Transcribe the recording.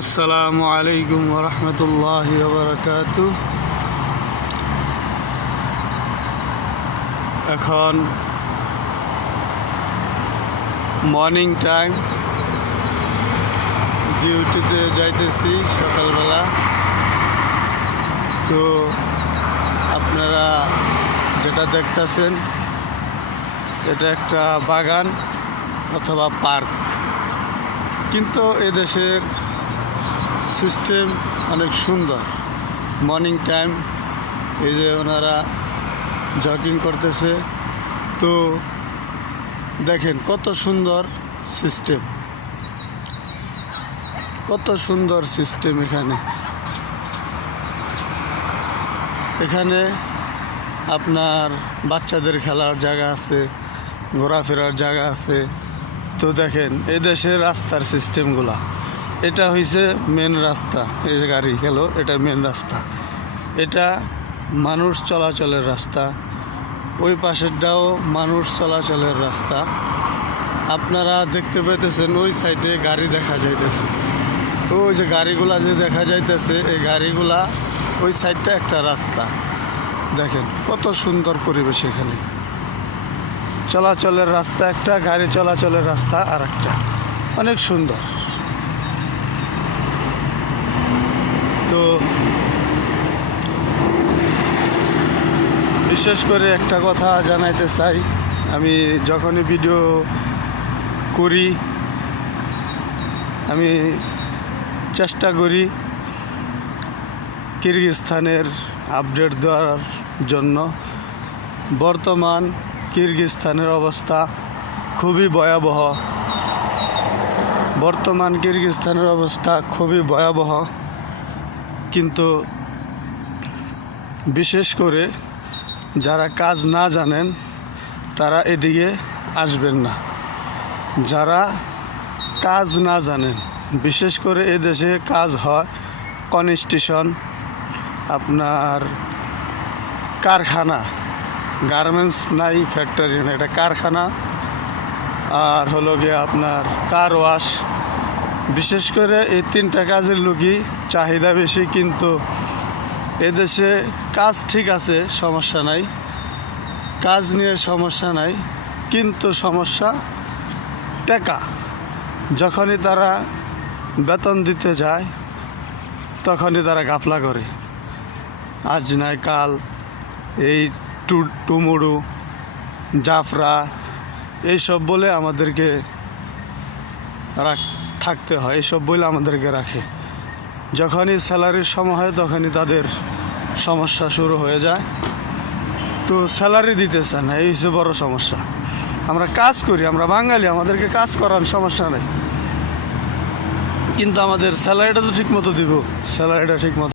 আসসালামু আলাইকুম ওয়া রাহমাতুল্লাহি ওয়া বারাকাতুহু। এখন মর্নিং টাইম, ডিউটিতে যাইতেছি সকালবেলা। তো আপনারা যেটা দেখতেছেন এটা একটা বাগান অথবা পার্ক, কিন্তু এদেশের সিস্টেম অনেক সুন্দর। মর্নিং টাইম এই যে ওনারা জগিং করতেছে, তো দেখেন কত সুন্দর সিস্টেম, কত সুন্দর সিস্টেম। এখানে আপনার বাচ্চাদের খেলার জায়গা আছে, ঘোরাফেরার জায়গা আছে। তো দেখেন এই দেশের রাস্তার সিস্টেমগুলা, এটা হইছে মেন রাস্তা। এই যে গাড়ি গেল, এটা মেন রাস্তা, এটা মানুষ চলাচলের রাস্তা। ওই পাশেরটাও মানুষ চলাচলের রাস্তা। আপনারা দেখতে পেতেছেন ওই সাইডে গাড়ি দেখা যাইতেছে, ওই যে গাড়িগুলা যে দেখা যাইতেছে, এই গাড়িগুলা ওই সাইডটা একটা রাস্তা। দেখেন কত সুন্দর পরিবেশ, এখানে চলাচলের রাস্তা একটা, গাড়ি চলাচলের রাস্তা আর একটা, অনেক সুন্দর। তো বিশেষ করে একটা কথা জানাইতে চাই, আমি যখনই ভিডিও করি আমি চেষ্টা করি কিরগিজস্তানের আপডেট দেওয়ার জন্য। বর্তমান কিরগিজস্তানের অবস্থা খুবই ভয়াবহ, কিন্তু বিশেষ করে যারা কাজ না জানেন তারা এদিকে আসবেন না। যারা কাজ না জানেন, বিশেষ করে এদেশে কাজ হয় কনস্ট্রাকশন, আপনার কারখানা, গার্মেন্টস নাই, ফ্যাক্টরি না, এটা কারখানা। আর হলো গিয়ে আপনার কার ওয়াশ। বিশেষ করে এই তিনটা কাজের লোকই চাহিদা বেশি। কিন্তু এদেশে কাজ ঠিক আছে, সমস্যা নাই, কাজ নিয়ে সমস্যা নাই, কিন্তু সমস্যা টাকা। যখনই তারা বেতন দিতে যায় তখনই তারা ঘাপলা করে, আজ নাই কাল, এই টুমুড়ু জাফরা এইসব বলে আমাদেরকে থাকতে হয়, এইসব বলে আমাদেরকে রাখে। যখনই স্যালারির সময় হয় তখনই তাদের সমস্যা শুরু হয়ে যায়। তো স্যালারি দিতেছে না, এই হচ্ছে বড় সমস্যা। আমরা কাজ করি, আমরা বাঙালি, আমাদেরকে কাজ করার সমস্যা নেই, কিন্তু আমাদের স্যালারিটা তো ঠিক মতো দিব, স্যালারিটা ঠিক মতো